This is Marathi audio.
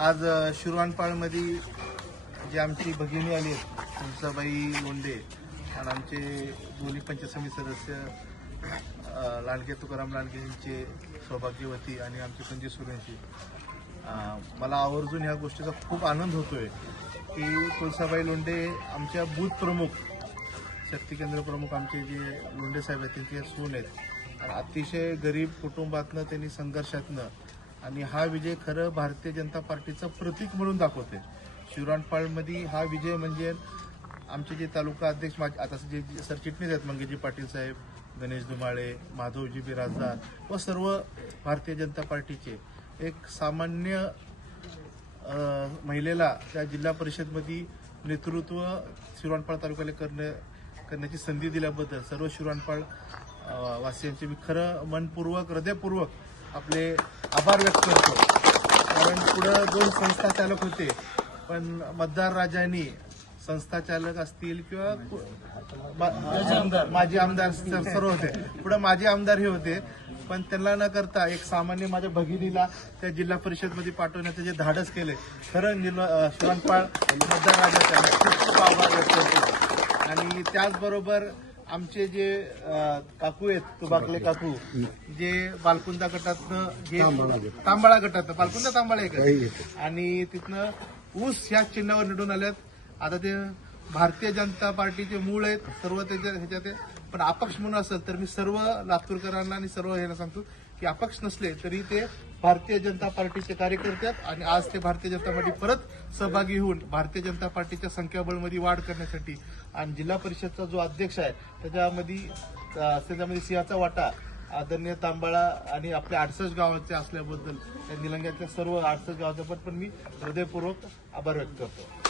आज शिरवानपाळमध्ये जे आमची भगिनी आली तुळसाबाई लोंढे आणि आमचे दोन्ही पंचायत समिती सदस्य लांडगे तुकाराम लांडगे यांचे सौभाग्यवती आणि आमची संजय सुरेंची, मला आवर्जून ह्या गोष्टीचा खूप आनंद होतोय की तुळसाबाई लोंढे आमच्या बूथ प्रमुख, शक्ती केंद्र प्रमुख आमचे जे लोंढे साहेब आहेत त्यांचे सून आहेत आणि अतिशय गरीब कुटुंबातनं त्यांनी संघर्षातनं, आणि हा विजय खरं भारतीय जनता पार्टीचं प्रतीक म्हणून दाखवते. शिरवानपाळमध्ये हा विजय म्हणजे आमचे जे तालुका अध्यक्ष आता जे सरचिटणीस आहेत मंगेजी पाटील साहेब, गणेश धुमाळे, माधवजी बिराजदार व सर्व भारतीय जनता पार्टीचे एक सामान्य महिलेला त्या जिल्हा परिषदमध्ये नेतृत्व शिरवानपाळ तालुक्याला करण्याची संधी दिल्याबद्दल सर्व शिरवानपाळ वासियांचे मी खरं मनपूर्वक हृदयपूर्वक आपले आभार व्यक्त करतो. कारण पुढं 2 संस्था चालक होते, पण मतदार राजांनी संस्था चालक असतील किंवा माजी आमदार सर्व होते, पुढे माजी आमदार हे होते, पण त्यांना न करता एक सामान्य माझ्या भगिनीला त्या जिल्हा परिषदमध्ये पाठवण्याचं जे धाडस केले, खरं शिरवानपाळ मतदार राजाचा खूप आभार व्यक्त करतो. आणि त्याचबरोबर आमचे जे काकू आहेत, तुबाकले काकू, जे बालकुंदा गटातनं जे तांबाळा गटातनं बालकुंदा तांबाळा आहे आणि तिथनं ऊस ह्या चिन्हावर निवडून आल्यात. आता ते भारतीय जनता पार्टीचे मूळ आहेत सर्व त्याच्या ह्याच्यात, पण अपक्ष म्हणून असेल तर मी सर्व लातूरकरांना आणि सर्व ह्याला सांगतो की अपक्ष नसले तरी ते भारतीय जनता पार्टीचे कार्यकर्ते आहेत आणि आज ते भारतीय जनता पार्टी परत सहभागी होऊन भारतीय जनता पार्टीच्या संख्याबळमध्ये वाढ करण्यासाठी आणि जिल्हा परिषदचा जो अध्यक्ष आहे त्याच्यामध्ये सिंहाचा वाटा आदरणीय तांबाळा आणि आपल्या 68 गावाचे असल्याबद्दल त्या निलंग्यातल्या सर्व 68 गावाचा पण मी हृदयपूर्वक आभार व्यक्त करतो.